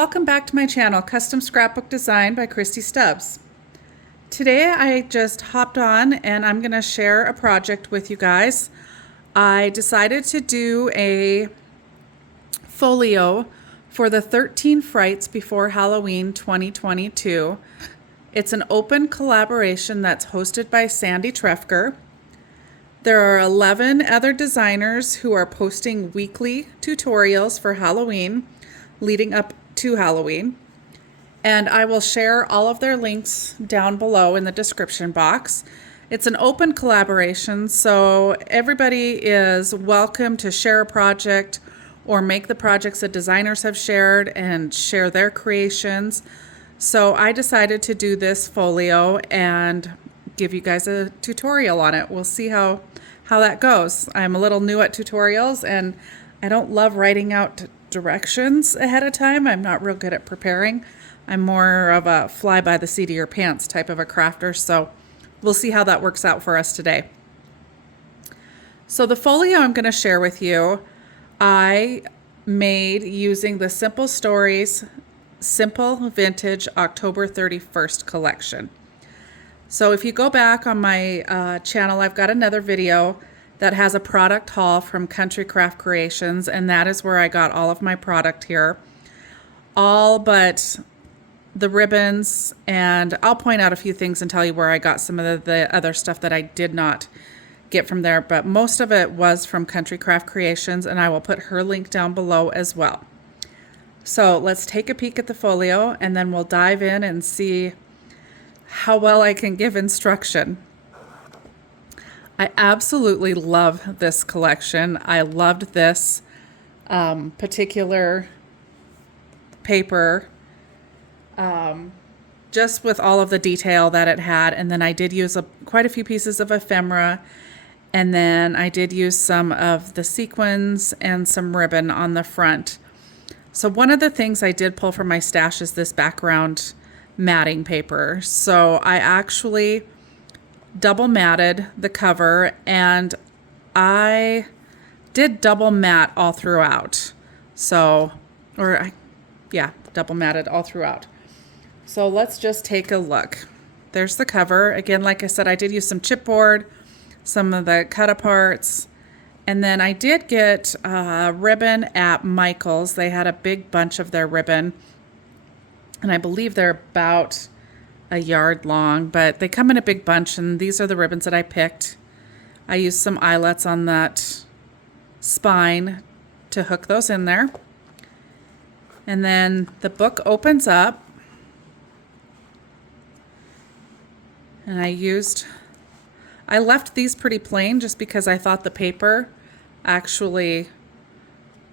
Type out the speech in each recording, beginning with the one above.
Welcome back to my channel, Custom Scrapbook Design by Christy Stubbs. Today I just hopped on and I'm going to share a project with you guys. I decided to do a folio for the 13 Frights Before Halloween 2022. It's an open collaboration that's hosted by Sandy Trefger. There are 11 other designers who are posting weekly tutorials for Halloween leading up to Halloween, and I will share all of their links down below in the description box. It's an open collaboration, so everybody is welcome to share a project or make the projects that designers have shared and share their creations. So I decided to do this folio and give you guys a tutorial on it. We'll see how that goes. I'm a little new at tutorials and I don't love writing out directions ahead of time. I'm not real good at preparing. I'm more of a fly by the seat of your pants type of a crafter, so we'll see how that works out for us today. So the folio I'm going to share with you, I made using the Simple Stories Simple Vintage October 31st collection. So if you go back on my channel, I've got another video that has a product haul from Country Craft Creations, and that is where I got all of my product here. All but the ribbons, and I'll point out a few things and tell you where I got some of the other stuff that I did not get from there, but most of it was from Country Craft Creations, and I will put her link down below as well. So let's take a peek at the folio, and then we'll dive in and see how well I can give instruction. I absolutely love this collection. I loved this particular paper, just with all of the detail that it had. And then I did use quite a few pieces of ephemera. And then I did use some of the sequins and some ribbon on the front. So one of the things I did pull from my stash is this background matting paper. So I actually double matted the cover, and I did double matte all throughout. So, double matted all throughout. So let's just take a look. There's the cover. Again, like I said, I did use some chipboard, some of the cut aparts, and then I did get ribbon at Michael's. They had a big bunch of their ribbon, and I believe they're about a yard long, but they come in a big bunch, and these are the ribbons that I picked. I used some eyelets on that spine to hook those in there. And then the book opens up, and I left these pretty plain just because I thought the paper actually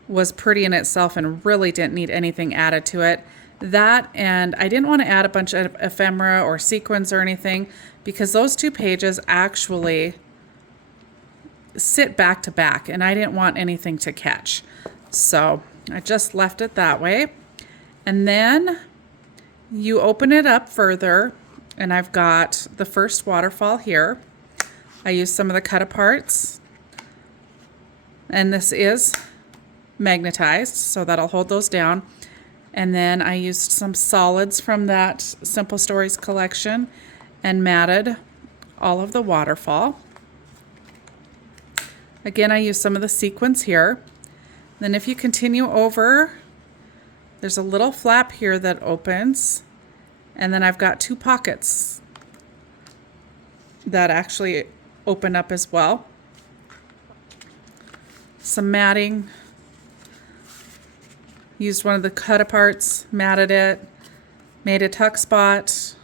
was pretty in itself and really didn't need anything added to it. That, and I didn't want to add a bunch of ephemera or sequins or anything because those two pages actually sit back to back and I didn't want anything to catch. So I just left it that way. And then you open it up further, and I've got the first waterfall here. I used some of the cut aparts, and this is magnetized, so that'll hold those down. And then I used some solids from that Simple Stories collection and matted all of the waterfall. Again, I used some of the sequins here. Then if you continue over, there's a little flap here that opens. And then I've got two pockets that actually open up as well. Some matting. Used one of the cut aparts, matted it, made a tuck spot,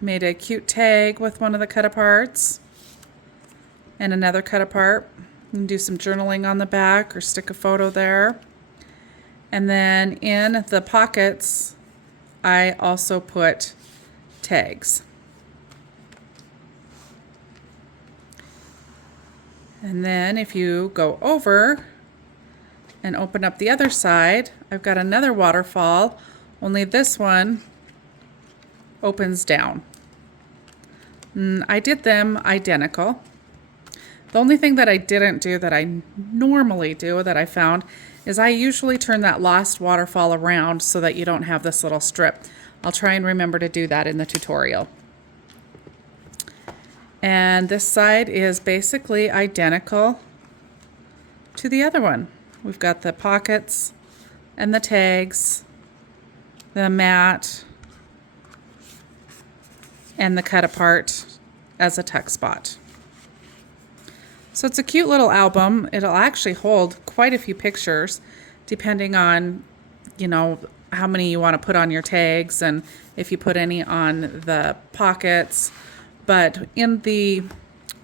made a cute tag with one of the cut aparts, and another cut apart. You can do some journaling on the back or stick a photo there. And then in the pockets, I also put tags. And then if you go over and open up the other side, I've got another waterfall, only this one opens down. I did them identical. The only thing that I didn't do that I normally do that I found is I usually turn that last waterfall around so that you don't have this little strip. I'll try and remember to do that in the tutorial. And this side is basically identical to the other one. We've got the pockets and the tags, the mat, and the cut apart as a tuck spot. So it's a cute little album. It'll actually hold quite a few pictures depending on, you know, how many you want to put on your tags and if you put any on the pockets. But in the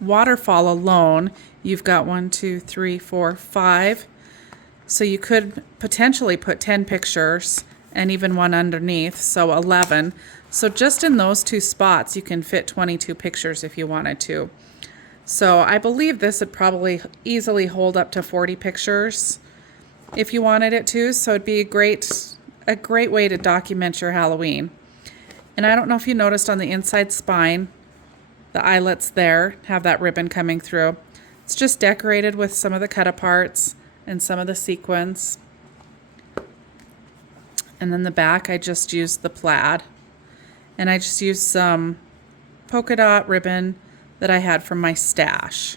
waterfall alone, you've got 1, 2, 3, 4, 5. So you could potentially put 10 pictures and even one underneath, so 11. So just in those two spots, you can fit 22 pictures if you wanted to. So I believe this would probably easily hold up to 40 pictures if you wanted it to. So it'd be a great way to document your Halloween. And I don't know if you noticed on the inside spine, the eyelets there have that ribbon coming through. It's just decorated with some of the cut aparts and some of the sequins. And then the back, I just used the plaid. And I just used some polka dot ribbon that I had from my stash.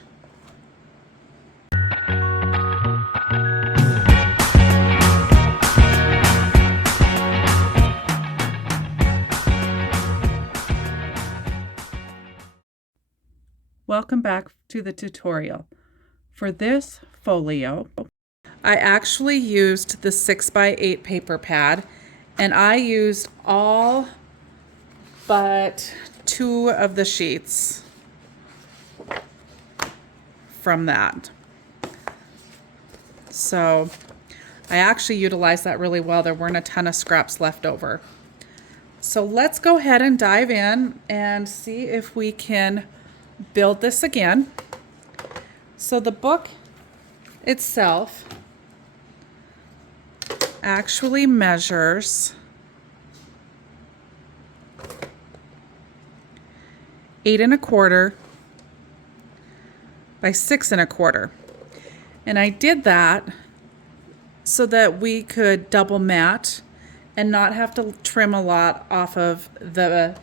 Welcome back to the tutorial. For this folio, I actually used the 6x8 paper pad, and I used all but 2 of the sheets from that. So I actually utilized that really well. There weren't a ton of scraps left over. So let's go ahead and dive in and see if we can build this again. So the book itself actually measures 8 1/4 by 6 1/4. And I did that so that we could double mat and not have to trim a lot off of the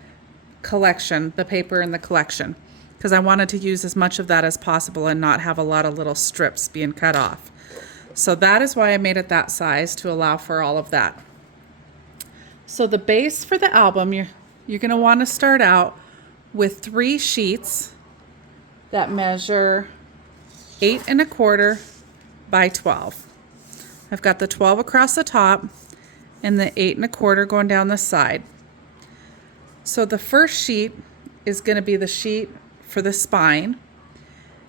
collection, the paper in the collection, because I wanted to use as much of that as possible and not have a lot of little strips being cut off. So that is why I made it that size, to allow for all of that. So the base for the album, you're going to want to start out with 3 sheets that measure 8 1/4 by 12. I've got the 12 across the top and the 8 1/4 going down the side. So the first sheet is going to be the sheet for the spine,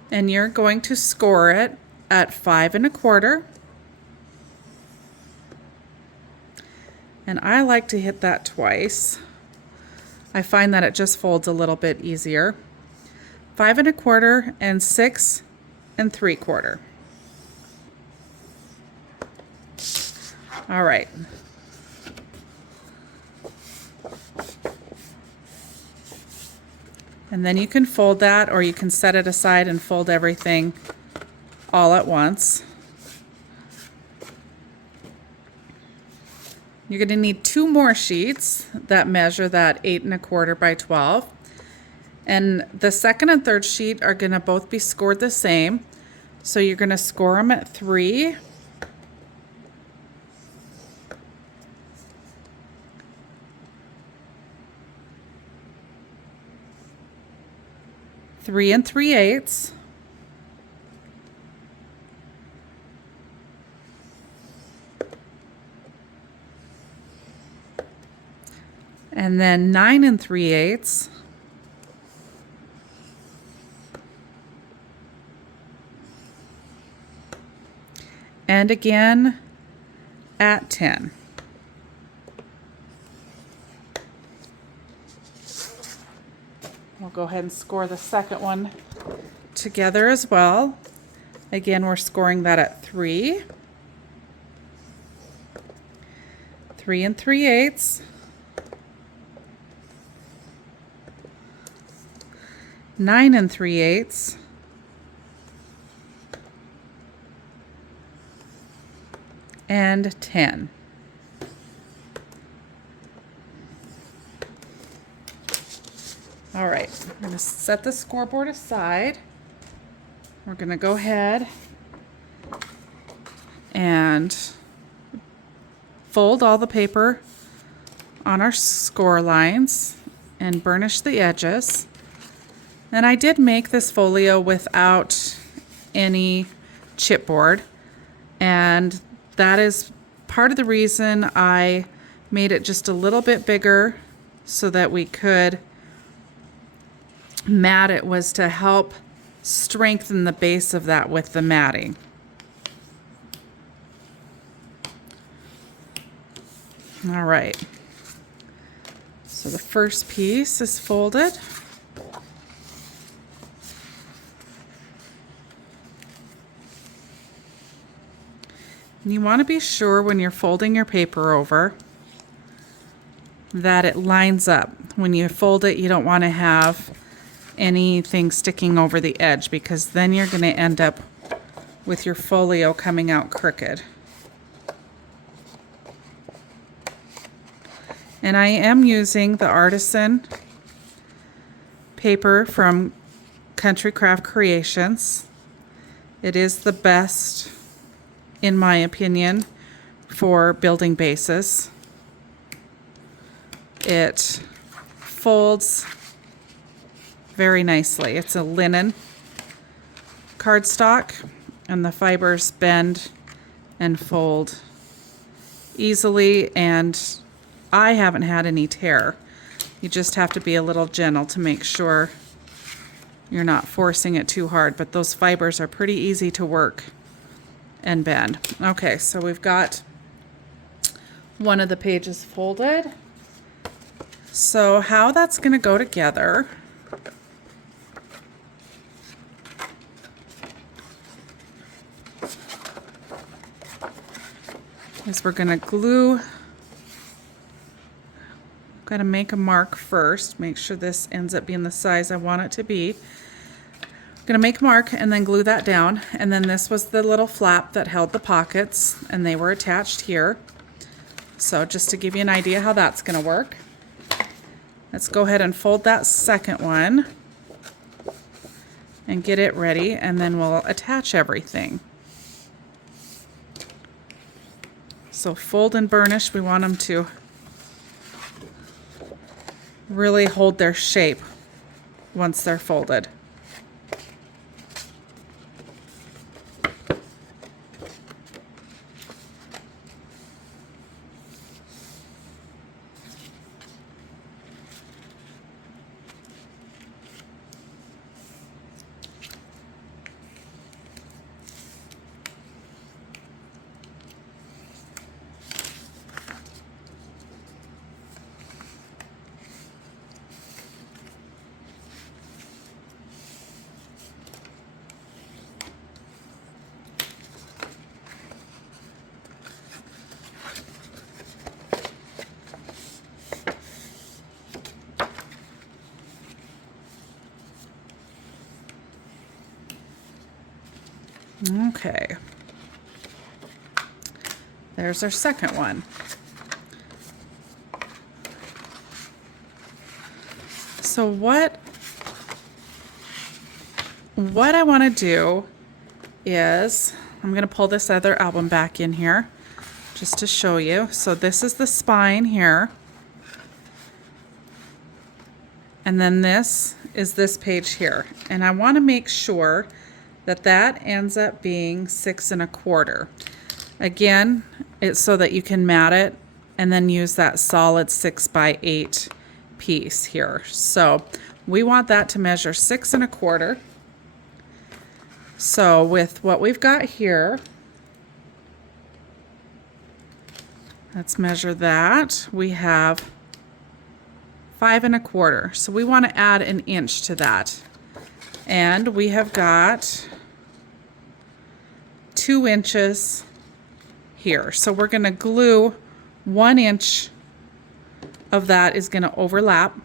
and you're going to score it at 5 1/4. And I like to hit that twice. I find that it just folds a little bit easier. 5 1/4 and 6 3/4. All right. And then you can fold that, or you can set it aside and fold everything all at once. You're going to need 2 more sheets that measure that 8 1/4 by 12. And the second and third sheet are going to both be scored the same. So you're going to score them at 3. Three and 3/8. And then 9 3/8. And again at 10. We'll go ahead and score the second one together as well. Again, we're scoring that at 3. 3 3/8. 9 3/8. and 10. All right, I'm going to set the scoreboard aside. We're going to go ahead and fold all the paper on our score lines and burnish the edges. And I did make this folio without any chipboard, and that is part of the reason I made it just a little bit bigger so that we could mat it, was to help strengthen the base of that with the matting. All right, so the first piece is folded. And you want to be sure when you're folding your paper over that it lines up. When you fold it, you don't want to have anything sticking over the edge, because then you're going to end up with your folio coming out crooked. And I am using the artisan paper from Country Craft Creations. It is the best, in my opinion, for building bases. It folds very nicely. It's a linen cardstock, and the fibers bend and fold easily, and I haven't had any tear. You just have to be a little gentle to make sure you're not forcing it too hard, but those fibers are pretty easy to work and bend. Okay, so we've got one of the pages folded. So how that's going to go together is we're going to glue. Got to make a mark first, make sure this ends up being the size I want it to be. I'm going to make a mark and then glue that down, and then this was the little flap that held the pockets, and they were attached here. So just to give you an idea how that's going to work, let's go ahead and fold that second one and get it ready, and then we'll attach everything. So fold and burnish, we want them to really hold their shape once they're folded. Okay, there's our second one. So what I want to do is, I'm going to pull this other album back in here just to show you. So this is the spine here, and then this is this page here, and I want to make sure that that ends up being 6 1/4. Again, it's so that you can mat it and then use that solid 6 by 8 piece here. So we want that to measure 6 1/4. So with what we've got here, let's measure that. We have 5 1/4. So we want to add an inch to that. And we have got 2 inches here. So we're going to glue 1 inch of that is going to overlap,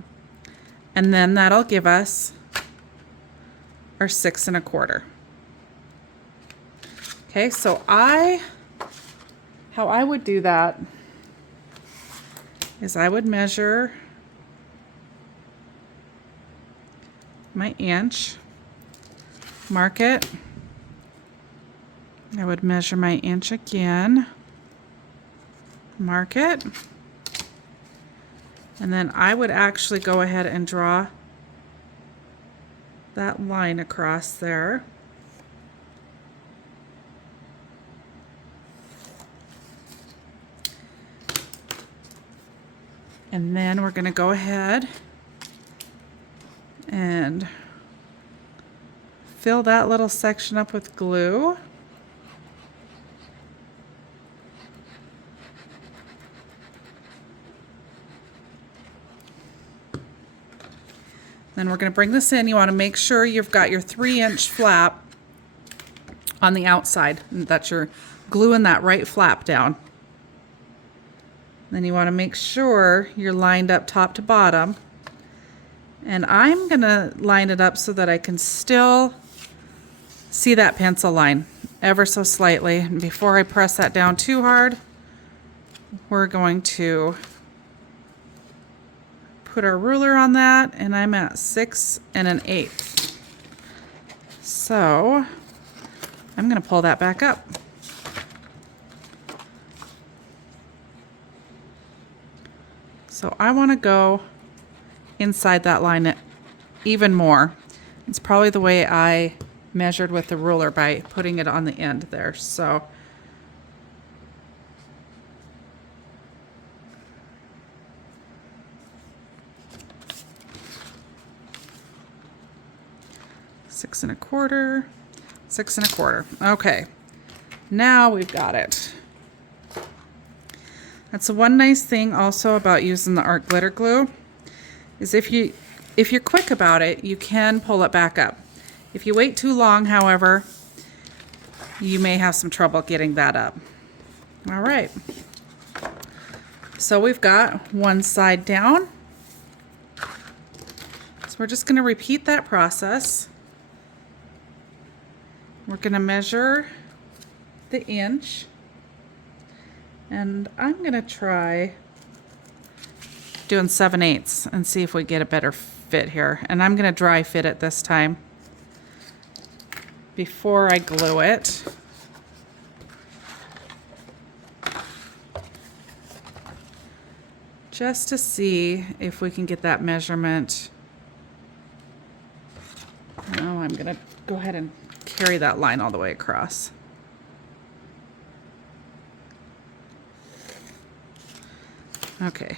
and then that'll give us our 6 1/4. Okay, so I how I would do that is I would measure my inch, mark it. I would measure my inch again, mark it, and then I would actually go ahead and draw that line across there. And then we're going to go ahead and fill that little section up with glue. Then we're going to bring this in. You want to make sure you've got your 3-inch flap on the outside, and that you're gluing that right flap down. Then you want to make sure you're lined up top to bottom. And I'm going to line it up so that I can still see that pencil line ever so slightly. And before I press that down too hard, we're going to put our ruler on that, and I'm at 6 1/8. So I'm going to pull that back up. So I want to go inside that line even more. It's probably the way I measured with the ruler by putting it on the end there. So six and a quarter. Okay, now we've got it. That's the one nice thing also about using the art glitter glue is if you're quick about it, you can pull it back up. If you wait too long, however, you may have some trouble getting that up. All right. So we've got one side down. So we're just going to repeat that process. We're going to measure the inch. And I'm going to try doing 7/8 and see if we get a better fit here. And I'm going to dry fit it this time before I glue it. Just to see if we can get that measurement. Now I'm going to go ahead and carry that line all the way across. Okay,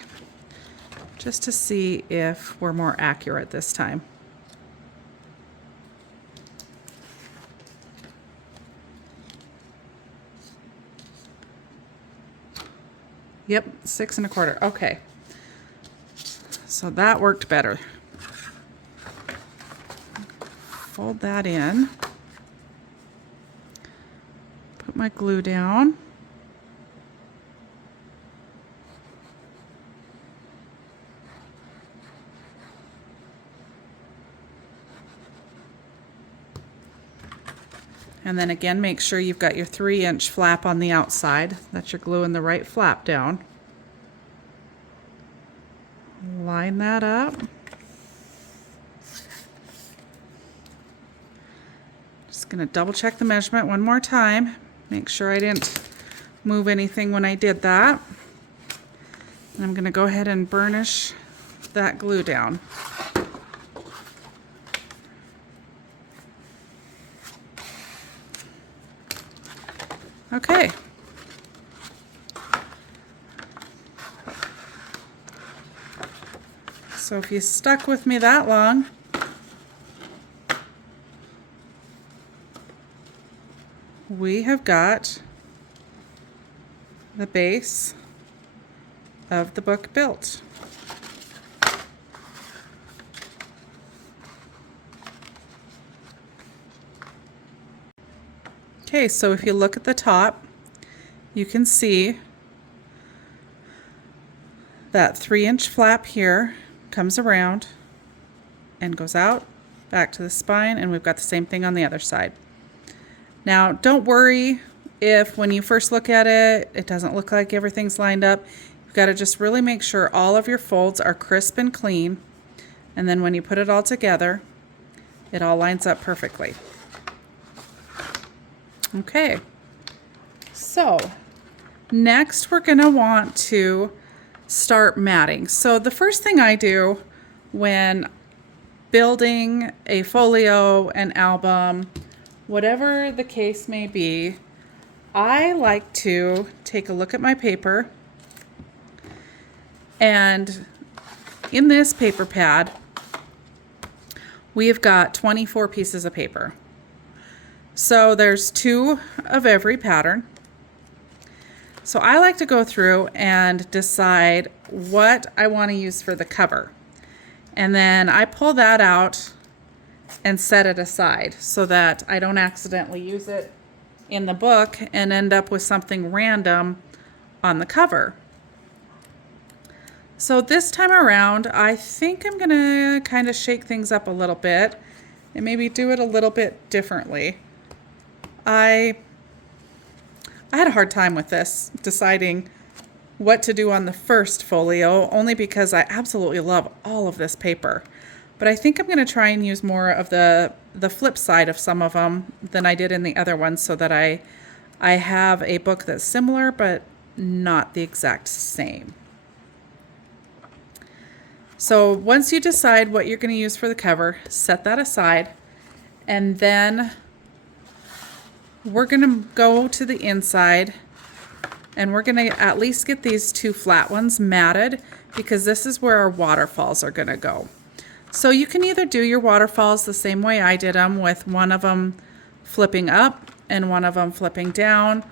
just to see if we're more accurate this time. Yep, 6 1/4. Okay, so that worked better. Fold that in. Put my glue down. And then again, make sure you've got your 3-inch flap on the outside, that you're gluing the right flap down. Line that up. Just going to double check the measurement one more time. Make sure I didn't move anything when I did that. And I'm going to go ahead and burnish that glue down. Okay. So if you stuck with me that long, we have got the base of the book built. Okay, so if you look at the top, you can see that 3-inch flap here comes around and goes out back to the spine, and we've got the same thing on the other side. Now, don't worry if when you first look at it, it doesn't look like everything's lined up, you've got to just really make sure all of your folds are crisp and clean. And then when you put it all together, it all lines up perfectly. Okay, so next we're going to want to start matting. So the first thing I do when building a folio, an album, whatever the case may be, I like to take a look at my paper, and in this paper pad we've got 24 pieces of paper. So there's 2 of every pattern. So I like to go through and decide what I want to use for the cover. And then I pull that out and set it aside so that I don't accidentally use it in the book and end up with something random on the cover. So this time around, I think I'm gonna kind of shake things up a little bit and maybe do it a little bit differently. I had a hard time with this, deciding what to do on the first folio, only because I absolutely love all of this paper. But I think I'm going to try and use more of the flip side of some of them than I did in the other ones, so that I have a book that's similar but not the exact same. So once you decide what you're going to use for the cover, set that aside, and then we're going to go to the inside, and we're going to at least get these 2 flat ones matted, because this is where our waterfalls are going to go. So you can either do your waterfalls the same way I did them, with one of them flipping up and one of them flipping down,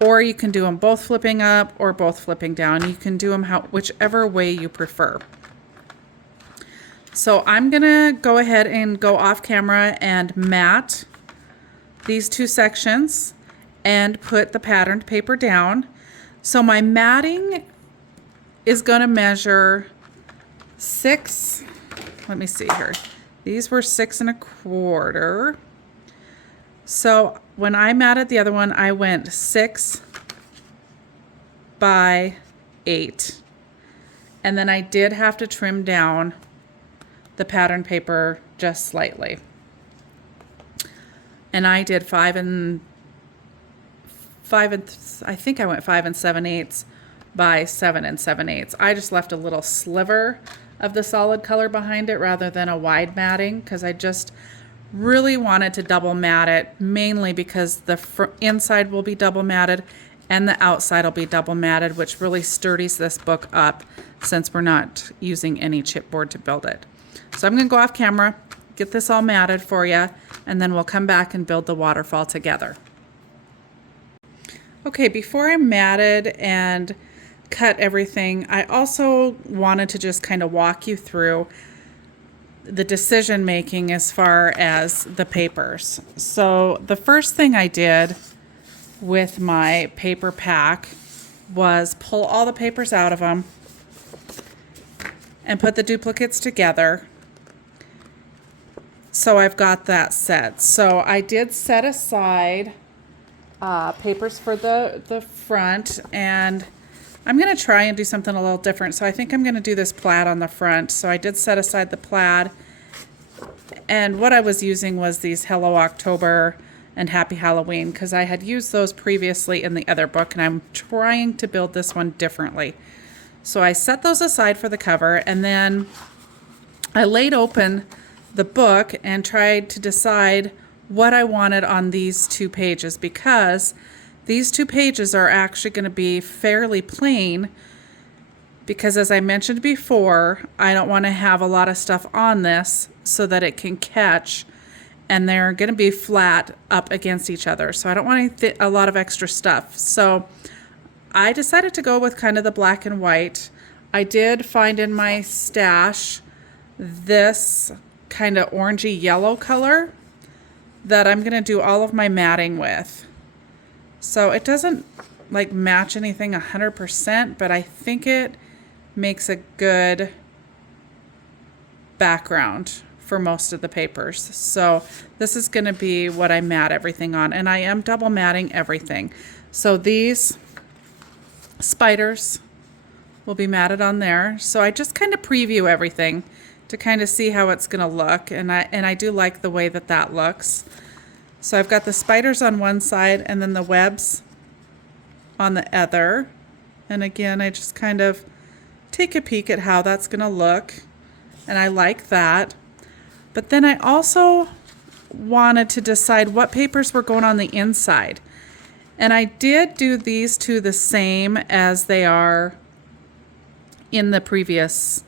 or you can do them both flipping up or both flipping down. You can do them whichever way you prefer. So I'm going to go ahead and go off camera and mat these 2 sections and put the patterned paper down. So my matting is going to measure 6, let me see here. These were 6 1/4. So when I matted the other one, I went 6 by 8. And then I did have to trim down the pattern paper just slightly. And I did 5 and I think I went 5 7/8 by 7 7/8. I just left a little sliver of the solid color behind it rather than a wide matting, because I just really wanted to double mat it, mainly because the inside will be double matted and the outside will be double matted, which really sturdies this book up since we're not using any chipboard to build it. So I'm going to go off camera, get this all matted for you, and then we'll come back and build the waterfall together. Okay, before I matted and cut everything, I also wanted to just kind of walk you through the decision making as far as the papers. So the first thing I did with my paper pack was pull all the papers out of them and put the duplicates together. So I've got that set. So I did set aside papers for the front, and I'm going to try and do something a little different. So I think I'm going to do this plaid on the front. So I did set aside the plaid, and what I was using was these Hello October and Happy Halloween, because I had used those previously in the other book, and I'm trying to build this one differently. So I set those aside for the cover, and then I laid open the book and tried to decide what I wanted on these 2 pages, because these 2 pages are actually going to be fairly plain, because as I mentioned before, I don't want to have a lot of stuff on this so that it can catch, and they're going to be flat up against each other. So I don't want a lot of extra stuff. So I decided to go with kind of the black and white. I did find in my stash this kind of orangey yellow color that I'm going to do all of my matting with. So it doesn't like match anything 100%, but I think it makes a good background for most of the papers. So this is going to be what I mat everything on, and I am double matting everything. So these spiders will be matted on there. So I just kind of preview everything to kind of see how it's going to look, and I do like the way that that looks. So I've got the spiders on one side and then the webs on the other. And again, I just kind of take a peek at how that's going to look, and I like that. But then I also wanted to decide what papers were going on the inside. And I did do these two the same as they are in the previous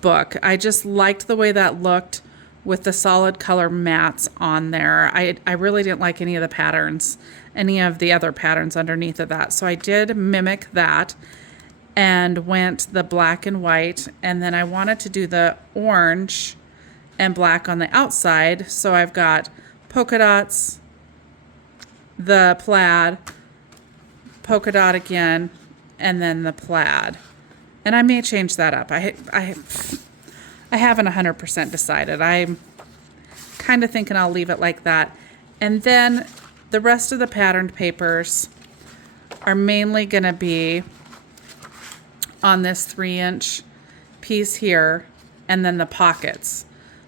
book. I just liked the way that looked with the solid color mats on there. I really didn't like any of the patterns, any of the other patterns underneath of that. So I did mimic that and went the black and white. And then I wanted to do the orange and black on the outside. So I've got polka dots, the plaid, polka dot again, and then the plaid. And I may change that up. I haven't 100% decided. I'm kind of thinking I'll leave it like that. And then the rest of the patterned papers are mainly going to be on this 3-inch piece here, and then the pockets.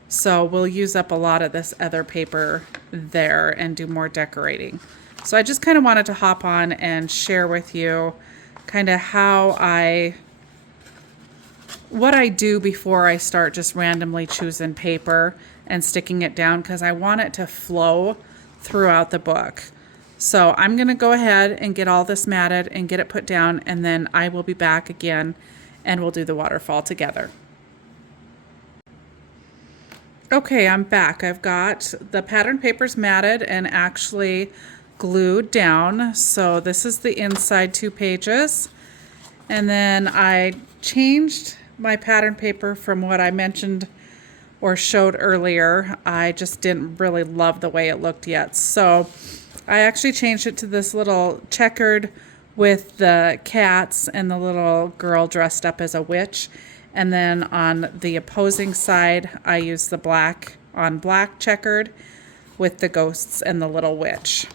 So we'll use up a lot of this other paper there and do more decorating. So I just kind of wanted to hop on and share with you kind of what I do before I start just randomly choosing paper and sticking it down, because I want it to flow throughout the book. So I'm going to go ahead and get all this matted and get it put down, and then I will be back again and we'll do the waterfall together. Okay, I'm back. I've got the pattern papers matted and actually glued down. So this is the inside 2 pages. And then I changed my pattern paper from what I mentioned or showed earlier. I just didn't really love the way it looked yet. So I actually changed it to this little checkered with the cats and the little girl dressed up as a witch. And then on the opposing side, I used the black on black checkered with the ghosts and the little witch.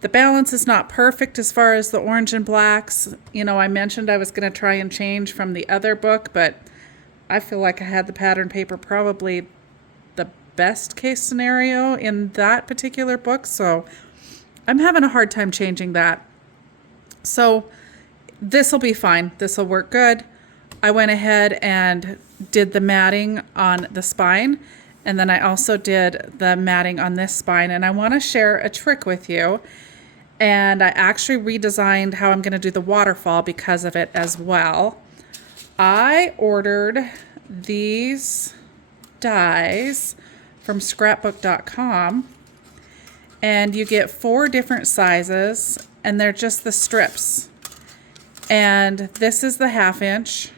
The balance is not perfect as far as the orange and blacks. You know, I mentioned I was going to try and change from the other book, but I feel like I had the pattern paper probably the best case scenario in that particular book. So I'm having a hard time changing that. So this will be fine. This will work good. I went ahead and did the matting on the spine, and then I also did the matting on this spine, and I want to share a trick with you. And I actually redesigned how I'm going to do the waterfall because of it as well. I ordered these dies from scrapbook.com, and you get 4 different sizes, and they're just the strips. And this is the 1/2 inch.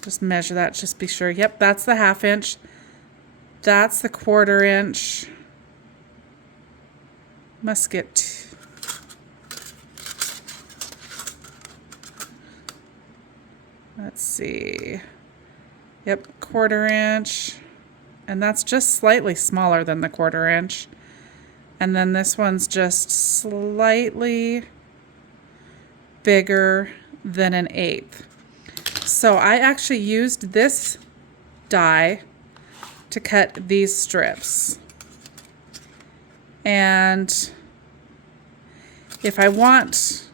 Just measure that, just be sure. Yep, that's the 1/2 inch. That's the 1/4 inch. Must get let's see. Yep, 1/4 inch. And that's just slightly smaller than the 1/4 inch. And then this one's just slightly bigger than an 1/8. So I actually used this die to cut these strips. And if I want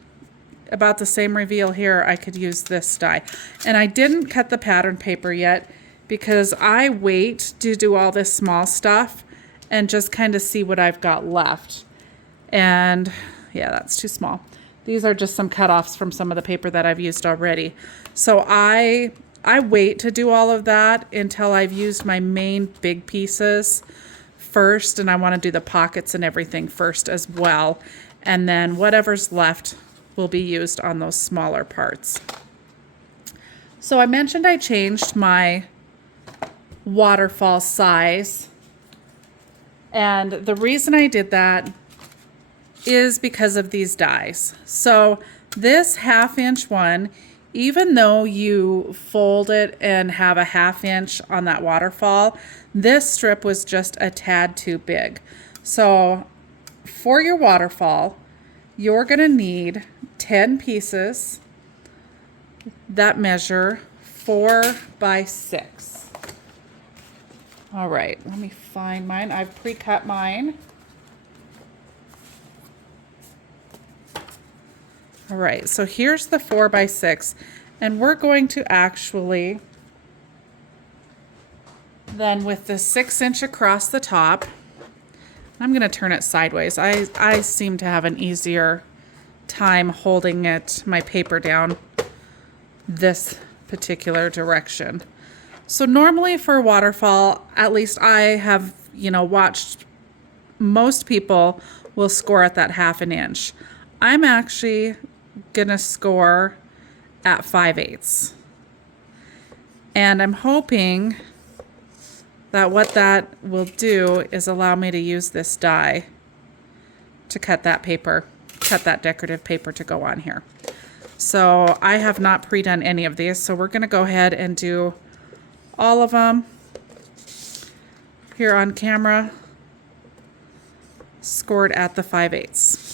about the same reveal here, I could use this die. And I didn't cut the pattern paper yet because I wait to do all this small stuff and just kind of see what I've got left. And yeah, that's too small. These are just some cutoffs from some of the paper that I've used already. So I wait to do all of that until I've used my main big pieces first, and I want to do the pockets and everything first as well. And then whatever's left will be used on those smaller parts. So I mentioned I changed my waterfall size. And the reason I did that is because of these dies. So this 1/2 inch one Even though you fold it and have a 1/2 inch on that waterfall, this strip was just a tad too big. So for your waterfall, you're gonna need 10 pieces that measure 4 by 6. All right, let me find mine. I've pre-cut mine. All right, so here's the 4 by 6, and we're going to actually, then with the 6 inch across the top, I'm gonna turn it sideways. I seem to have an easier time holding my paper down this particular direction. So normally for a waterfall, at least I have, watched most people will score at that 1/2 inch. I'm actually gonna score at 5/8. And I'm hoping that what that will do is allow me to use this die to cut that decorative paper to go on here. So I have not pre-done any of these, so we're gonna go ahead and do all of them here on camera, scored at the 5/8.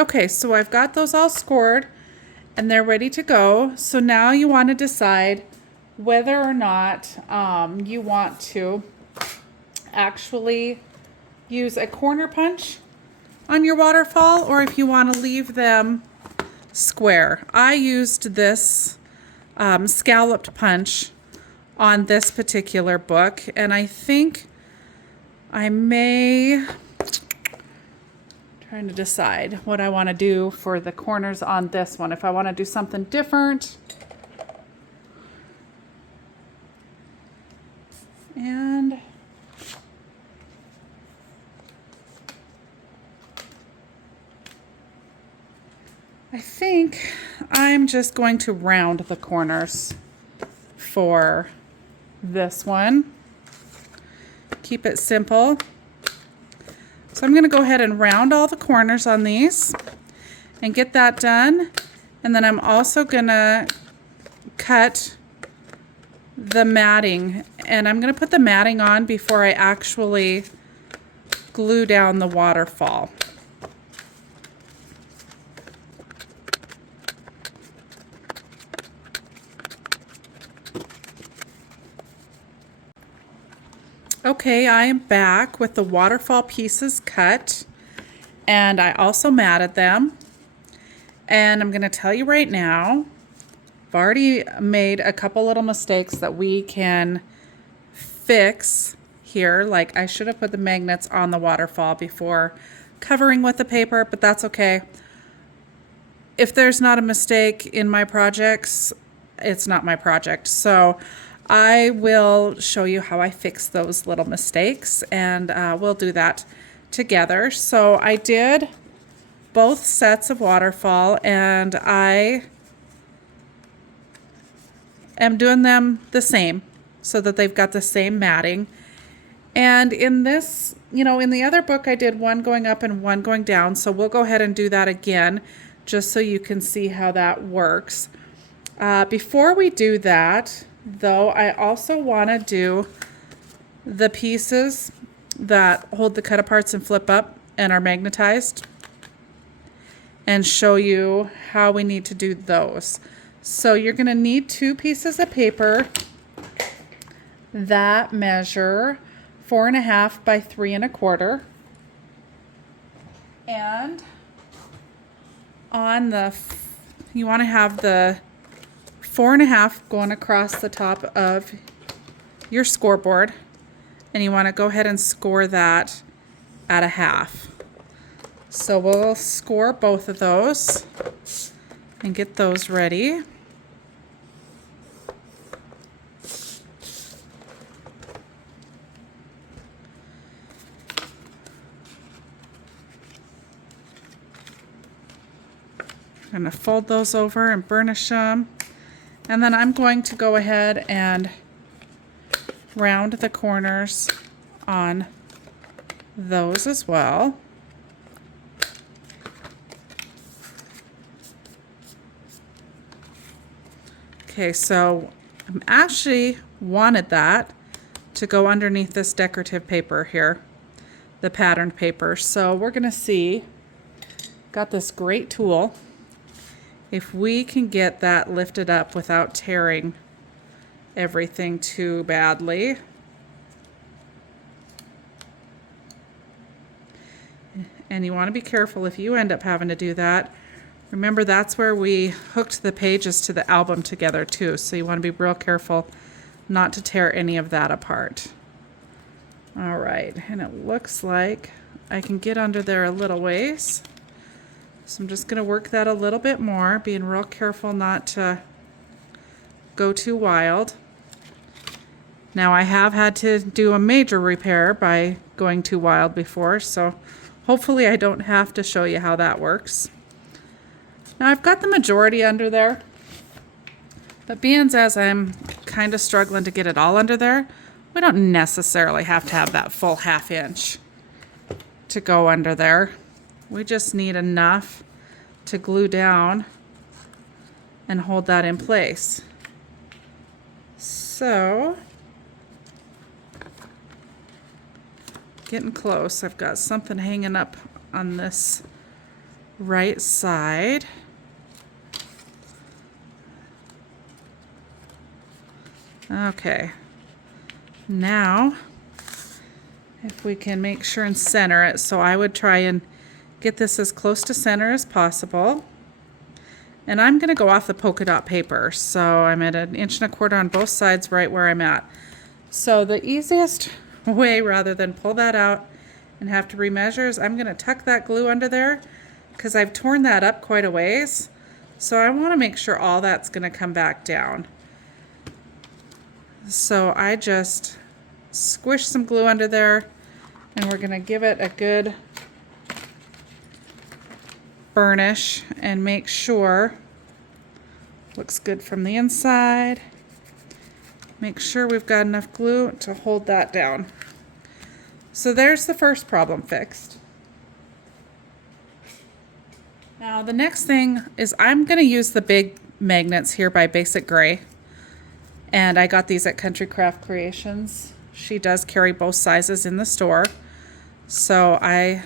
Okay, so I've got those all scored and they're ready to go. So now you want to decide whether or not you want to actually use a corner punch on your waterfall or if you want to leave them square. I used this scalloped punch on this particular book, and I think I may... Trying to decide what I want to do for the corners on this one. If I want to do something different. And I think I'm just going to round the corners for this one. Keep it simple. So I'm going to go ahead and round all the corners on these and get that done. And then I'm also going to cut the matting. And I'm going to put the matting on before I actually glue down the waterfall. Okay, I am back with the waterfall pieces cut, and I also matted them. And I'm going to tell you right now, I've already made a couple little mistakes that we can fix here. Like I should have put the magnets on the waterfall before covering with the paper, but that's okay. If there's not a mistake in my projects, it's not my project. So I will show you how I fix those little mistakes, and we'll do that together. So I did both sets of waterfall, and I am doing them the same so that they've got the same matting. And in this, in the other book I did one going up and one going down, so we'll go ahead and do that again just so you can see how that works. Before we do that, though, I also want to do the pieces that hold the cut aparts and flip up and are magnetized and show you how we need to do those. So you're going to need 2 pieces of paper that measure 4.5 by 3.25. And on you want to have the 4.5 going across the top of your scoreboard, and you want to go ahead and score that at 1/2. So we'll score both of those and get those ready. I'm going to fold those over and burnish them. And then I'm going to go ahead and round the corners on those as well. Okay, so I actually wanted that to go underneath this decorative paper here, the patterned paper. So we're gonna see, got this great tool, if we can get that lifted up without tearing everything too badly. And you want to be careful if you end up having to do that. Remember, that's where we hooked the pages to the album together too, so you want to be real careful not to tear any of that apart. All right, and it looks like I can get under there a little ways. So I'm just going to work that a little bit more, being real careful not to go too wild. Now, I have had to do a major repair by going too wild before, so hopefully I don't have to show you how that works. Now, I've got the majority under there, but being as I'm kind of struggling to get it all under there, we don't necessarily have to have that full 1/2 inch to go under there. We just need enough to glue down and hold that in place. So, getting close. I've got something hanging up on this right side. Okay. Now, if we can make sure and center it, so I would try and get this as close to center as possible. And I'm going to go off the polka dot paper, so I'm at 1 1/4 inches on both sides right where I'm at. So the easiest way, rather than pull that out and have to remeasure, is I'm going to tuck that glue under there because I've torn that up quite a ways. So I want to make sure all that's going to come back down. So I just squish some glue under there, and we're going to give it a good burnish and make sure looks good from the inside. Make sure we've got enough glue to hold that down. So there's the first problem fixed. Now the next thing is I'm going to use the big magnets here by Basic Gray. And I got these at Country Craft Creations. She does carry both sizes in the store. So I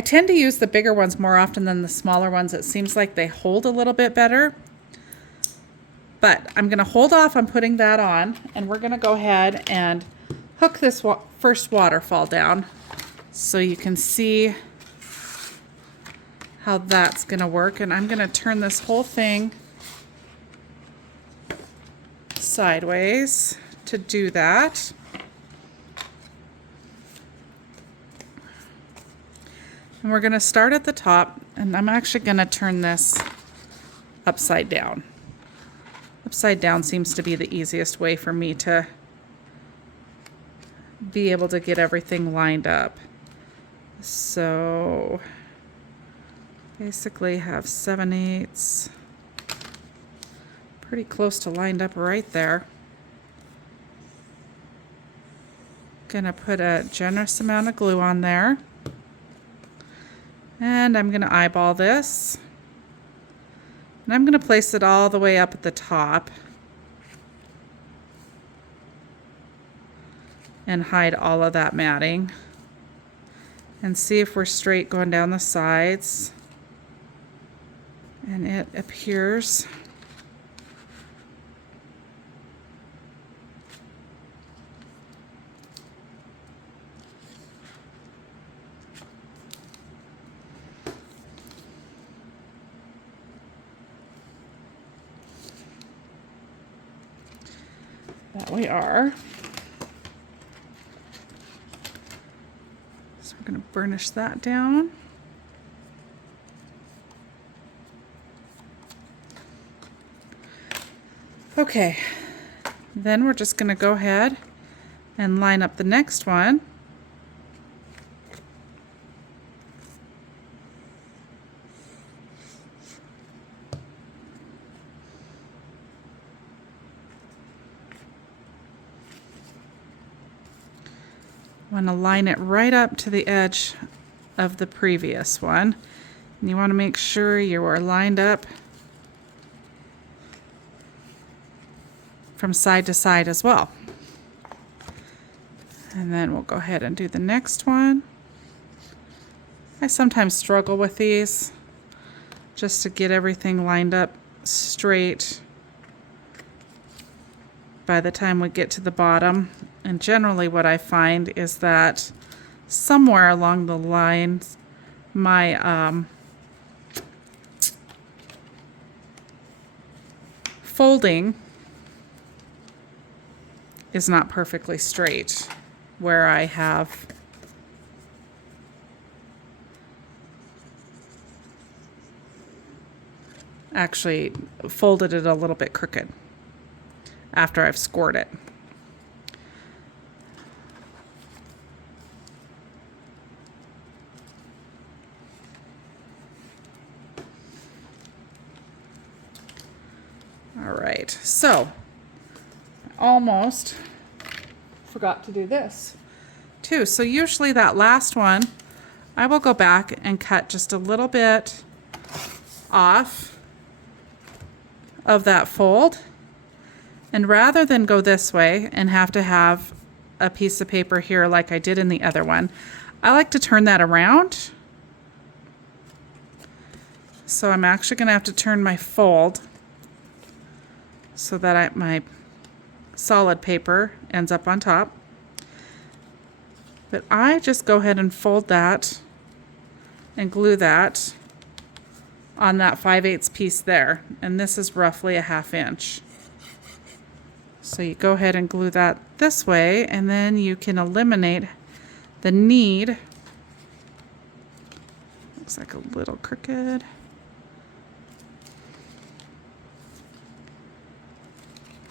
tend to use the bigger ones more often than the smaller ones. It seems like they hold a little bit better. But I'm going to hold off on putting that on, and we're going to go ahead and hook this first waterfall down so you can see how that's going to work. And I'm going to turn this whole thing sideways to do that. And we're going to start at the top, and I'm actually going to turn this upside down. Upside down seems to be the easiest way for me to be able to get everything lined up. So basically have 7/8, pretty close to lined up right there. Gonna put a generous amount of glue on there, and I'm gonna eyeball this. And I'm going to place it all the way up at the top and hide all of that matting. And see if we're straight going down the sides. And it appears that we are. So we're going to burnish that down. Okay, then we're just going to go ahead and line up the next one. want to line it right up to the edge of the previous one. And you want to make sure you are lined up from side to side as well. And then we'll go ahead and do the next one. I sometimes struggle with these just to get everything lined up straight by the time we get to the bottom. And generally what I find is that somewhere along the lines my folding is not perfectly straight, where I have actually folded it a little bit crooked after I've scored it. All right, so almost forgot to do this too. So usually that last one, I will go back and cut just a little bit off of that fold. And rather than go this way and have to have a piece of paper here like I did in the other one, I like to turn that around. So I'm actually going to have to turn my fold so that my solid paper ends up on top. But I just go ahead and fold that and glue that on that 5/8 piece there. And this is roughly a 1/2 inch. So you go ahead and glue that this way, and then you can eliminate the need. Looks like a little crooked.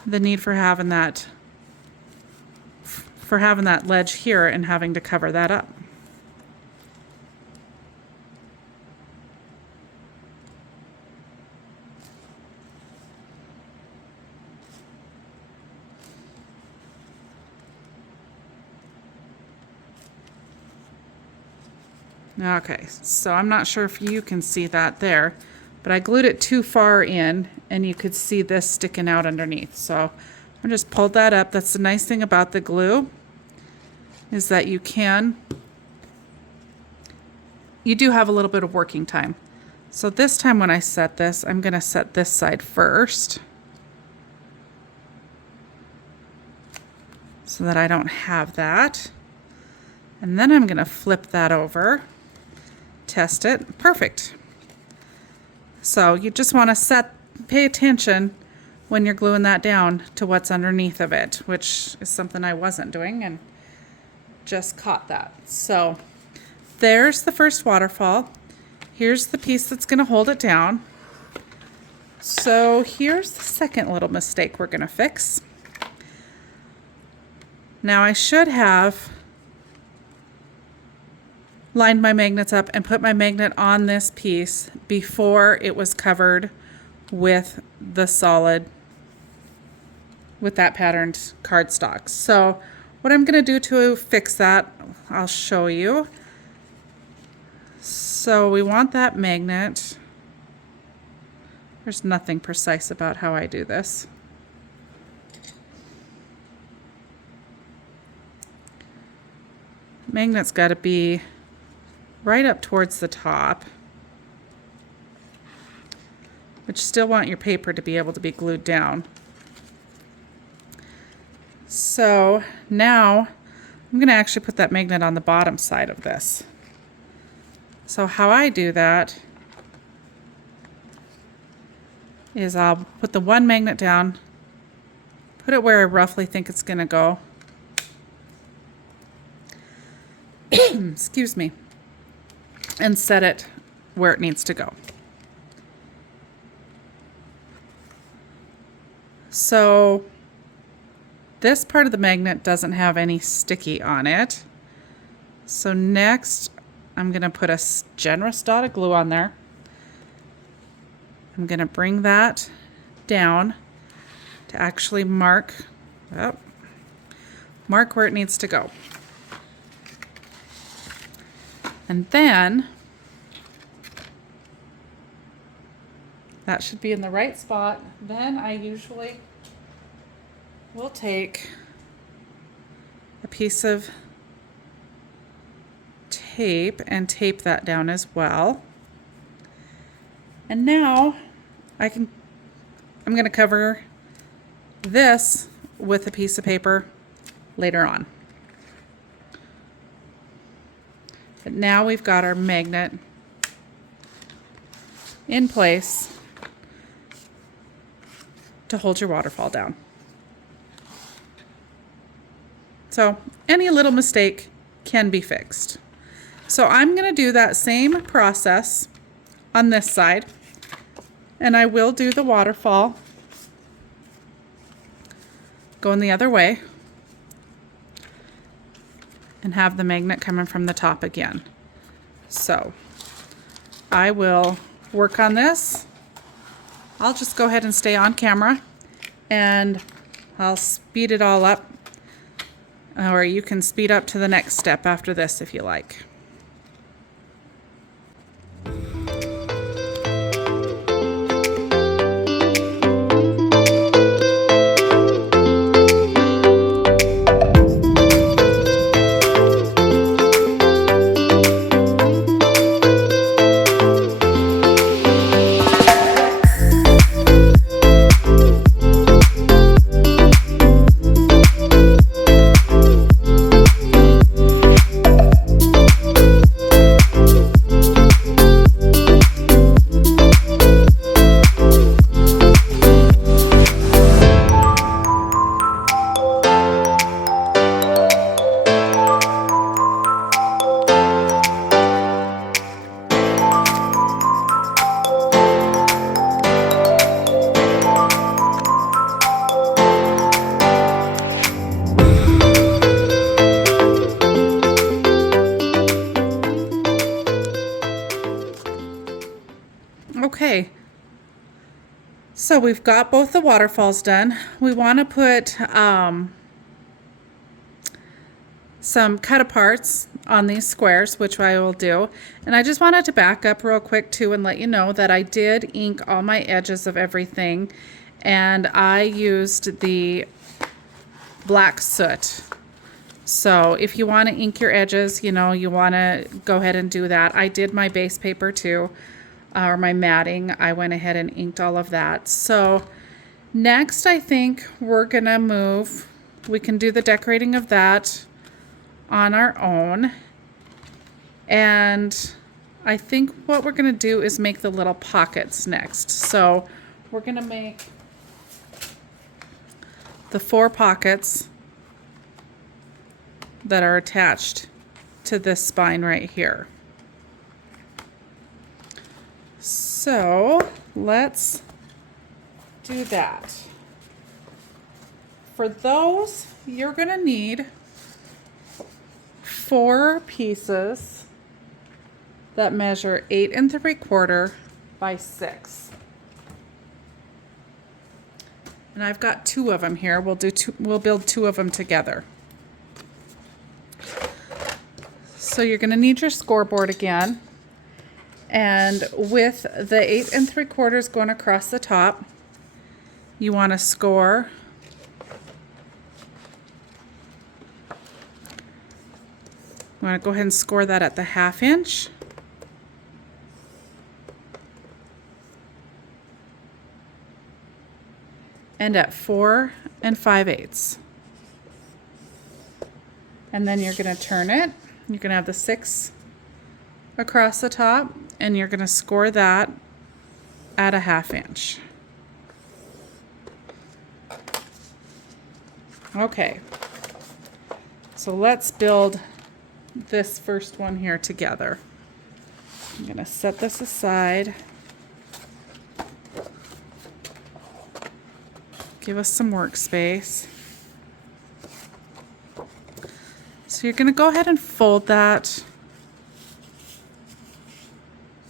The need for having that ledge here and having to cover that up. Okay, so I'm not sure if you can see that there, but I glued it too far in and you could see this sticking out underneath. So I just pulled that up. That's the nice thing about the glue, is that you do have a little bit of working time. So this time when I set this, I'm going to set this side first so that I don't have that. And then I'm going to flip that over, test it. Perfect. So you just want to pay attention when you're gluing that down to what's underneath of it, which is something I wasn't doing and just caught that. So there's the first waterfall. Here's the piece that's going to hold it down. So here's the second little mistake we're going to fix. Now I should have lined my magnets up and put my magnet on this piece before it was covered with the solid, with that patterned cardstock. So what I'm going to do to fix that, I'll show you. So we want that magnet. There's nothing precise about how I do this. Magnet's got to be right up towards the top, but you still want your paper to be able to be glued down. So now I'm going to actually put that magnet on the bottom side of this. So how I do that is I'll put the one magnet down, put it where I roughly think it's going to go. Excuse me. And set it where it needs to go. So this part of the magnet doesn't have any sticky on it. So next I'm going to put a generous dot of glue on there. I'm going to bring that down to actually mark where it needs to go. And then that should be in the right spot. Then I usually will take a piece of tape and tape that down as well. And now I'm going to cover this with a piece of paper later on. But now we've got our magnet in place to hold your waterfall down. So any little mistake can be fixed. So I'm going to do that same process on this side, and I will do the waterfall going the other way and have the magnet coming from the top again. So I will work on this. I'll just go ahead and stay on camera and I'll speed it all up, or you can speed up to the next step after this if you like. Okay, so we've got both the waterfalls done. We want to put some cut-aparts on these squares, which I will do. And I just wanted to back up real quick too and let you know that I did ink all my edges of everything, and I used the black soot. So if you want to ink your edges, you know, you want to go ahead and do that. I did my base paper too. Or my matting, I went ahead and inked all of that. So next I think we're gonna move, we can do the decorating of that on our own. And I think what we're gonna do is make the little pockets next. So we're gonna make the 4 pockets that are attached to this spine right here. So let's do that. For those, you're gonna need 4 pieces that measure 8 3/4 by 6. And I've got 2 of them here. We'll build 2 of them together. So you're gonna need your scoreboard again. And with the 8 3/4 going across the top, you want to score you want to go ahead and score that at the 1/2 inch. And at 4 5/8. And then you're going to turn it. You're going to have the 6 across the top, and you're going to score that at a 1/2 inch. Okay, so let's build this first one here together. I'm going to set this aside. Give us some workspace. So you're going to go ahead and fold that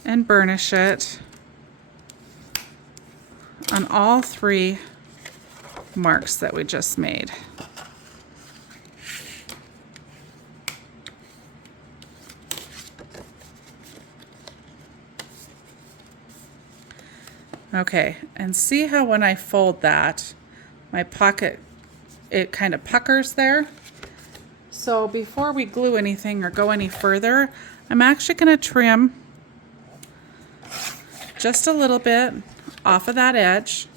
and burnish it on all 3 marks that we just made. Okay, and see how when I fold that, my pocket, it kind of puckers there. So before we glue anything or go any further, I'm actually going to trim just a little bit off of that edge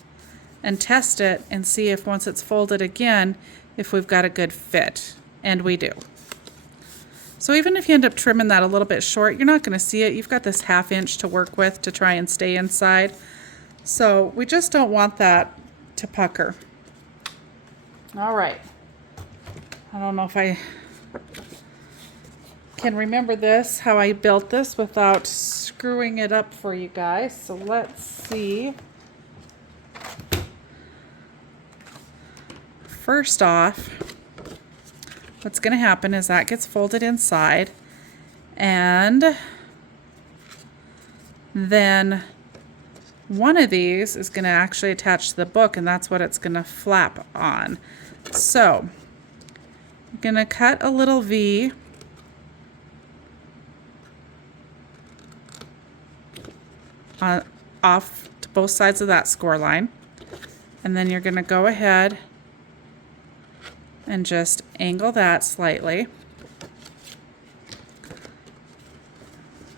and test it and see if once it's folded again, if we've got a good fit. And we do. So even if you end up trimming that a little bit short, you're not going to see it. You've got this 1/2 inch to work with to try and stay inside. So we just don't want that to pucker. All right. I don't know if I can remember this, how I built this without screwing it up for you guys. So let's see. First off, what's going to happen is that gets folded inside, and then one of these is going to actually attach to the book, and that's what it's going to flap on. So I'm going to cut a little V off to both sides of that score line, and then you're going to go ahead and just angle that slightly.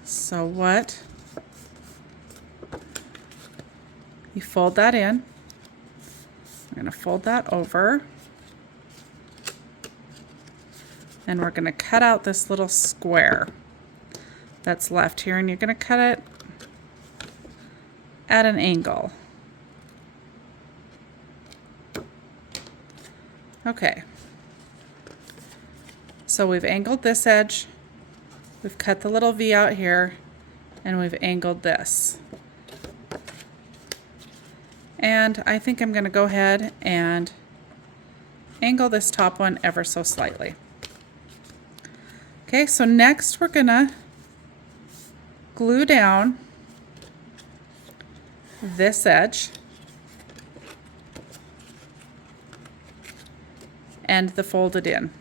So what? You fold that in. We're going to fold that over. And we're going to cut out this little square that's left here, and you're going to cut it at an angle. Okay. So we've angled this edge, we've cut the little V out here, and we've angled this. And I think I'm going to go ahead and angle this top one ever so slightly. Okay, so next we're going to glue down this edge and the folded in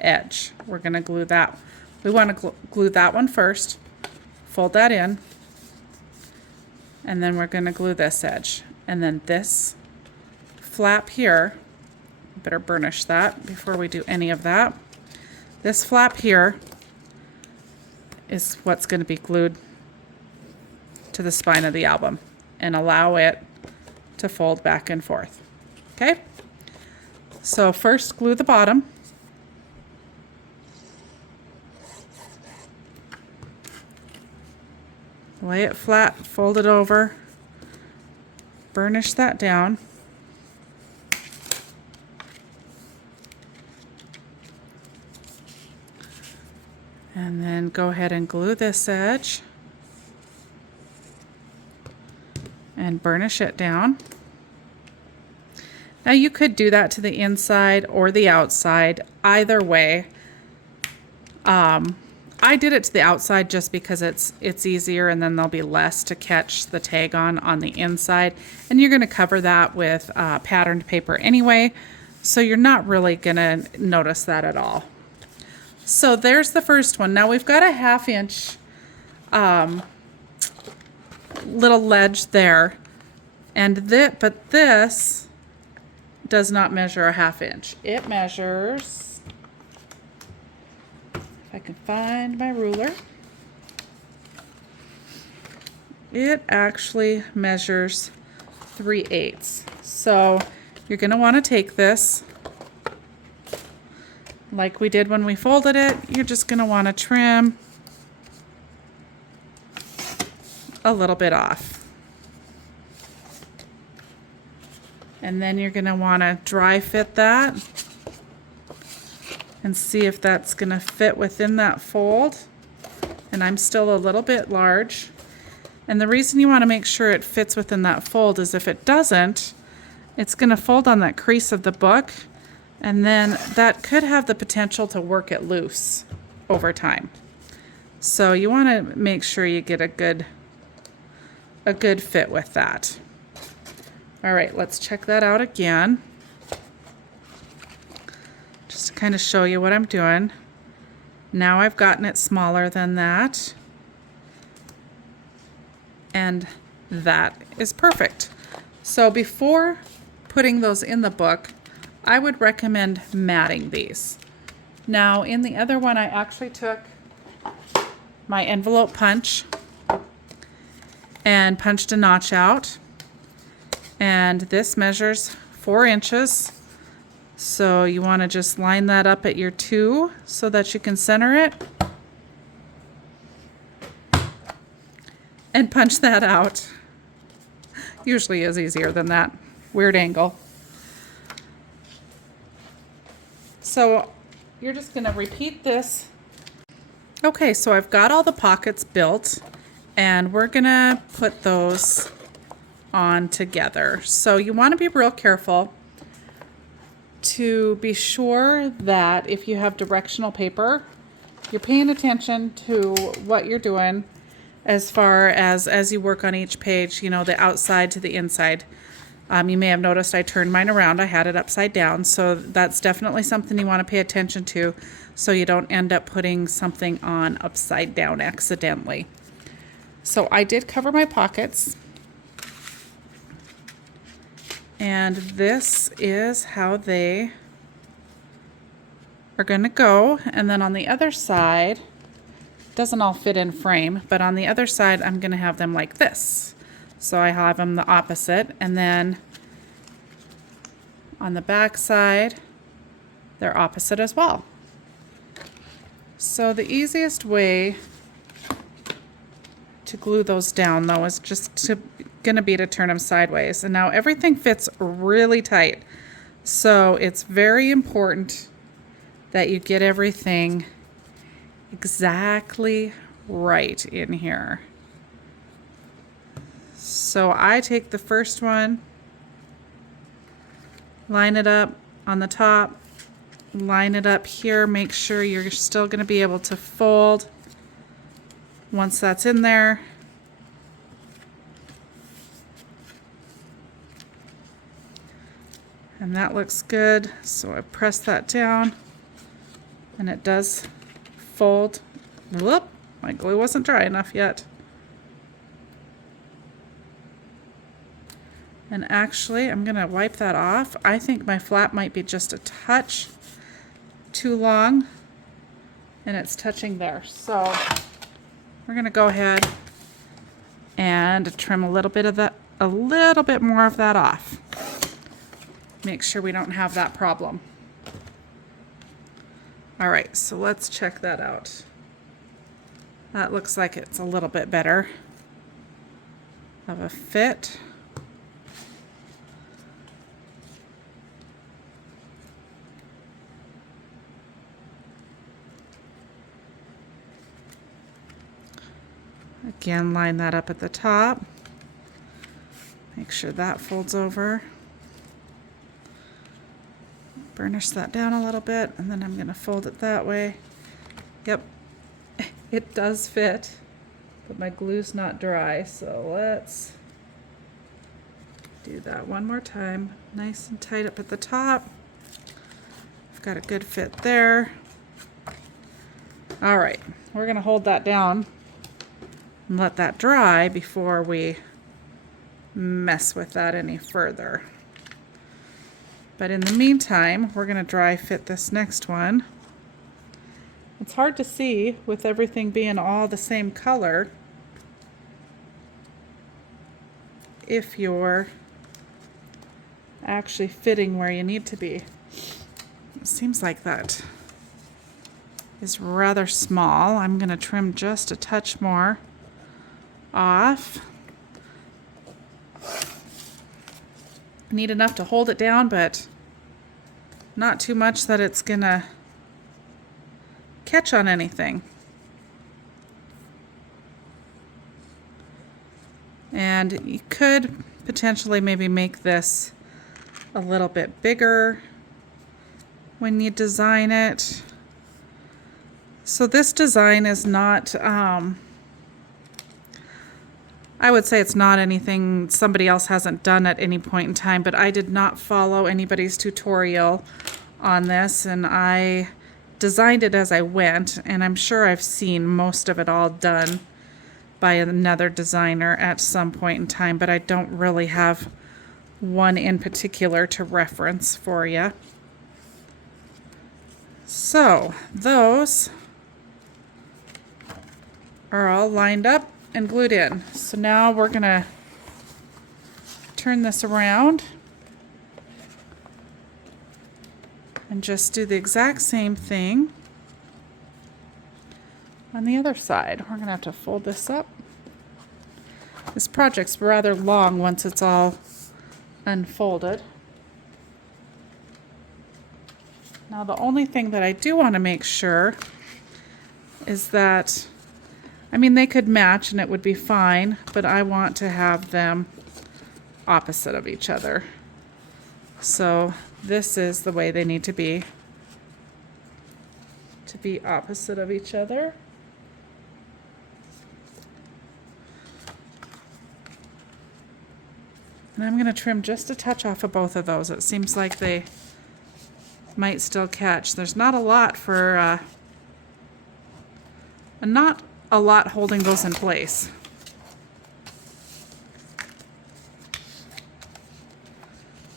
edge. We're going to glue that. We want to glue that one first, fold that in, and then we're going to glue this edge. And then this flap here, better burnish that before we do any of that. This flap here is what's going to be glued to the spine of the album and allow it to fold back and forth. Okay? So first glue the bottom. Lay it flat, fold it over, burnish that down. And then go ahead and glue this edge and burnish it down. Now you could do that to the inside or the outside, either way. I did it to the outside just because it's easier, and then there'll be less to catch the tag on the inside. And you're going to cover that with patterned paper anyway, so you're not really going to notice that at all. So there's the first one. Now we've got a 1/2 inch little ledge there, and but this does not measure a 1/2 inch. It measures, if I can find my ruler, it actually measures 3/8. So you're going to want to take this, like we did when we folded it, you're just going to want to trim a little bit off. And then you're going to want to dry fit that and see if that's going to fit within that fold. And I'm still a little bit large. And the reason you want to make sure it fits within that fold is if it doesn't, it's going to fold on that crease of the book, and then that could have the potential to work it loose over time. So you want to make sure you get a good fit with that. All right, let's check that out again. Just to kind of show you what I'm doing. Now I've gotten it smaller than that. And that is perfect. So before putting those in the book, I would recommend matting these. Now in the other one, I actually took my envelope punch and punched a notch out. And this measures 4 inches. So you want to just line that up at your 2 so that you can center it. And punch that out. Usually is easier than that. Weird angle. So you're just going to repeat this. Okay, so I've got all the pockets built, and we're going to put those on together. So you want to be real careful to be sure that if you have directional paper, you're paying attention to what you're doing as far as you work on each page, you know, the outside to the inside. You may have noticed I turned mine around. I had it upside down, so that's definitely something you want to pay attention to so you don't end up putting something on upside down accidentally. So I did cover my pockets, and this is how they are going to go. And then on the other side, doesn't all fit in frame, but on the other side I'm going to have them like this. So I have them the opposite, and then on the back side they're opposite as well. So the easiest way to glue those down though is just gonna be to turn them sideways. And now everything fits really tight, so it's very important that you get everything exactly right in here. So I take the first one, line it up on the top, line it up here, make sure you're still going to be able to fold once that's in there. And that looks good, so I press that down and it does fold. Whoop, my glue wasn't dry enough yet. And actually, I'm gonna wipe that off. I think my flap might be just a touch too long, and it's touching there. So we're gonna go ahead and trim a little bit more of that off. Make sure we don't have that problem. All right, so let's check that out. That looks like it's a little bit better of a fit. Again, line that up at the top. Make sure that folds over. Burnish that down a little bit, and then I'm going to fold it that way. Yep, it does fit, but my glue's not dry, so let's do that one more time. Nice and tight up at the top. I've got a good fit there. All right, we're going to hold that down and let that dry before we mess with that any further. But in the meantime, we're going to dry fit this next one. It's hard to see with everything being all the same color if you're actually fitting where you need to be. It seems like that is rather small. I'm going to trim just a touch more off. Need enough to hold it down, but not too much that it's gonna catch on anything. And you could potentially maybe make this a little bit bigger when you design it. So this design is not I would say it's not anything somebody else hasn't done at any point in time, but I did not follow anybody's tutorial on this, and I designed it as I went, and I'm sure I've seen most of it all done by another designer at some point in time, but I don't really have one in particular to reference for you. So those are all lined up and glued in. So now we're gonna turn this around and just do the exact same thing on the other side. We're gonna have to fold this up. This project's rather long once it's all unfolded. Now the only thing that I do want to make sure is that, I mean, they could match and it would be fine, but I want to have them opposite of each other. So this is the way they need to be opposite of each other. And I'm going to trim just a touch off of both of those. It seems like they might still catch. There's not a lot for, not a lot holding those in place.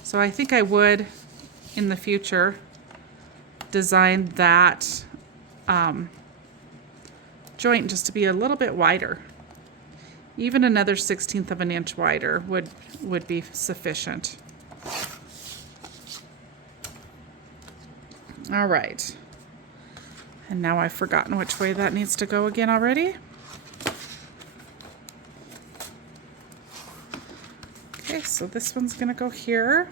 So I think I would, in the future, design that joint just to be a little bit wider. Even another 1/16 of an inch wider would be sufficient. All right. And now I've forgotten which way that needs to go again already. Okay, so this one's gonna go here.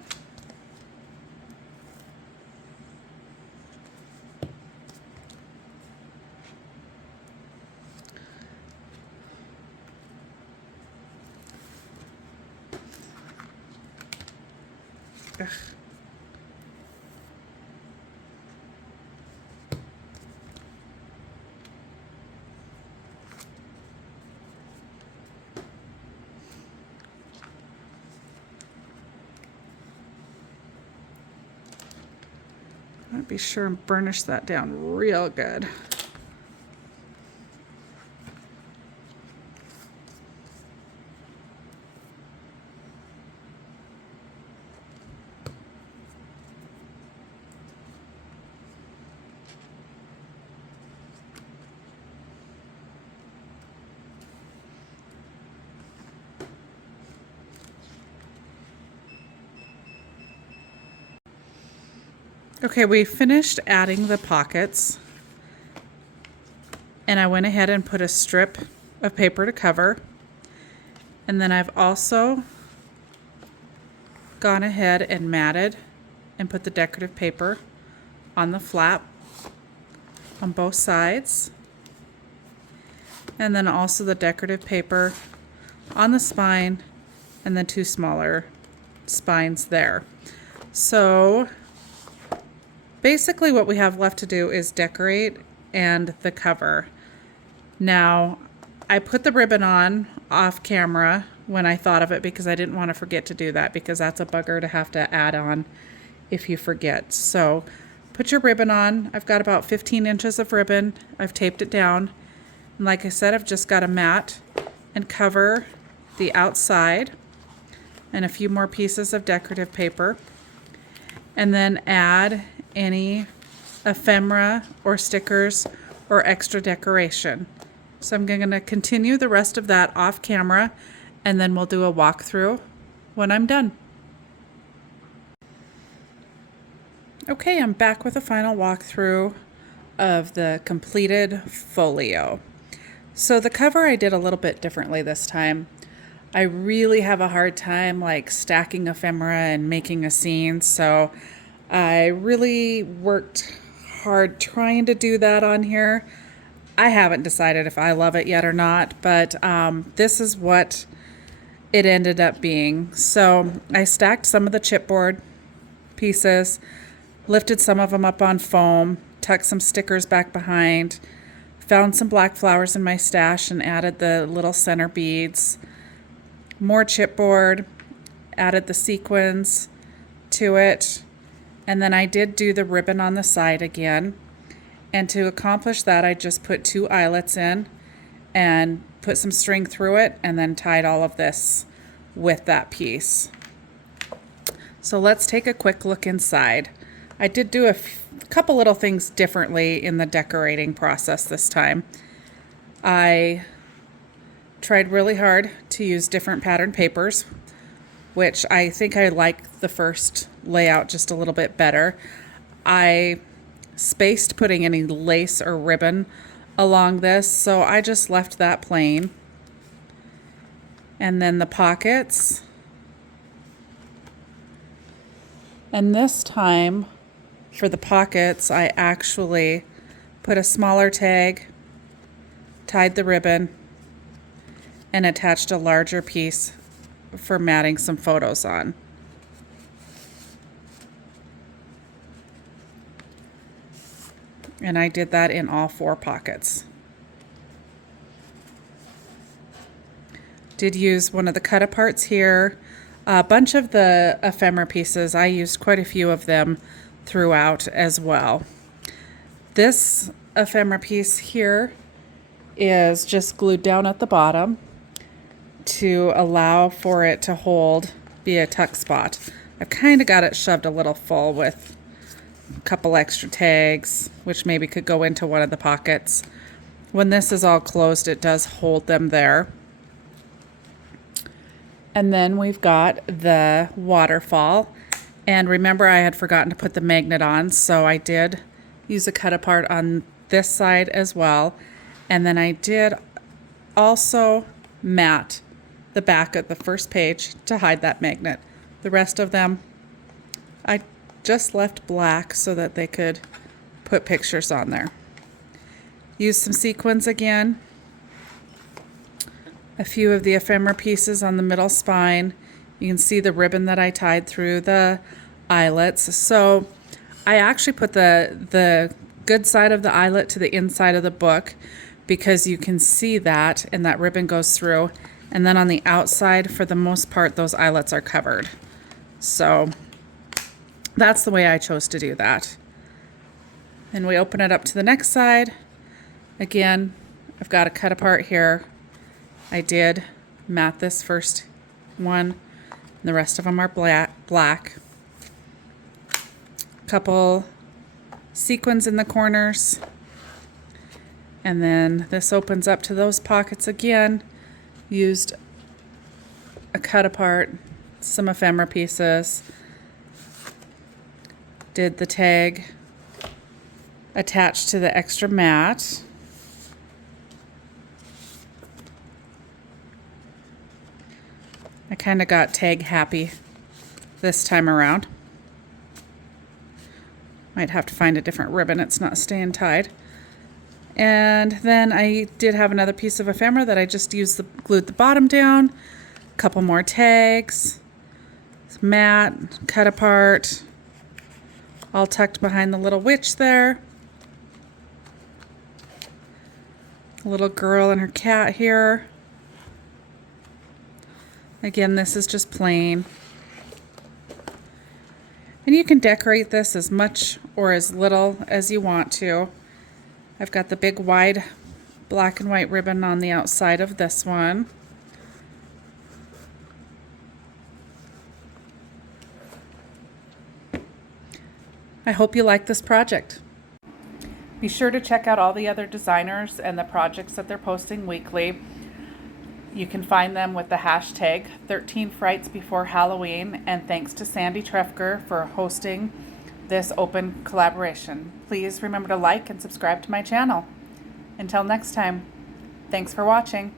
Ugh. I'd be sure and burnish that down real good. Okay, we finished adding the pockets, and I went ahead and put a strip of paper to cover, and then I've also gone ahead and matted and put the decorative paper on the flap on both sides, and then also the decorative paper on the spine and then two smaller spines there. So basically what we have left to do is decorate and the cover. Now, I put the ribbon on off camera when I thought of it because I didn't want to forget to do that, because that's a bugger to have to add on if you forget. So put your ribbon on. I've got about 15 inches of ribbon. I've taped it down. And like I said, I've just got to mat and cover the outside and a few more pieces of decorative paper, and then add any ephemera or stickers or extra decoration. So I'm going to continue the rest of that off camera, and then we'll do a walkthrough when I'm done. Okay, I'm back with a final walkthrough of the completed folio. So the cover I did a little bit differently this time. I really have a hard time like stacking ephemera and making a scene, so I really worked hard trying to do that on here. I haven't decided if I love it yet or not, but this is what it ended up being. So I stacked some of the chipboard pieces, lifted some of them up on foam, tucked some stickers back behind, found some black flowers in my stash and added the little center beads, more chipboard, added the sequins to it. And then I did do the ribbon on the side again. And to accomplish that, I just put 2 eyelets in and put some string through it and then tied all of this with that piece. So let's take a quick look inside. I did do a couple little things differently in the decorating process this time. I tried really hard to use different pattern papers, which I think I like the first layout just a little bit better. I spaced putting any lace or ribbon along this, so I just left that plain. And then the pockets. And this time for the pockets, I actually put a smaller tag, tied the ribbon, and attached a larger piece for matting some photos on. And I did that in all 4 pockets. Did use one of the cut aparts here. A bunch of the ephemera pieces, I used quite a few of them throughout as well. This ephemera piece here is just glued down at the bottom to allow for it to hold, be a tuck spot. I've kind of got it shoved a little full with a couple extra tags, which maybe could go into one of the pockets. When this is all closed, it does hold them there. And then we've got the waterfall. And remember, I had forgotten to put the magnet on, so I did use a cut apart on this side as well. And then I did also mat the back of the first page to hide that magnet. The rest of them, I just left black so that they could put pictures on there. Use some sequins again. A few of the ephemera pieces on the middle spine. You can see the ribbon that I tied through the eyelets. So I actually put the good side of the eyelet to the inside of the book because you can see that, and that ribbon goes through. And then on the outside, for the most part, those eyelets are covered. So that's the way I chose to do that. Then we open it up to the next side. Again, I've got a cut apart here. I did mat this first one, and the rest of them are black. Couple sequins in the corners. And then this opens up to those pockets again. Used a cut apart, some ephemera pieces. Did the tag attached to the extra mat. I kind of got tag happy this time around. Might have to find a different ribbon, it's not staying tied. And then I did have another piece of ephemera that I just glued the bottom down. A couple more tags, mat, cut apart, all tucked behind the little witch there. A little girl and her cat here. Again, this is just plain. And you can decorate this as much or as little as you want to. I've got the big wide black and white ribbon on the outside of this one. I hope you like this project. Be sure to check out all the other designers and the projects that they're posting weekly. You can find them with the hashtag 13FrightsBeforeHalloween, and thanks to Sandy Trefger for hosting this open collaboration. Please remember to like and subscribe to my channel. Until next time, thanks for watching.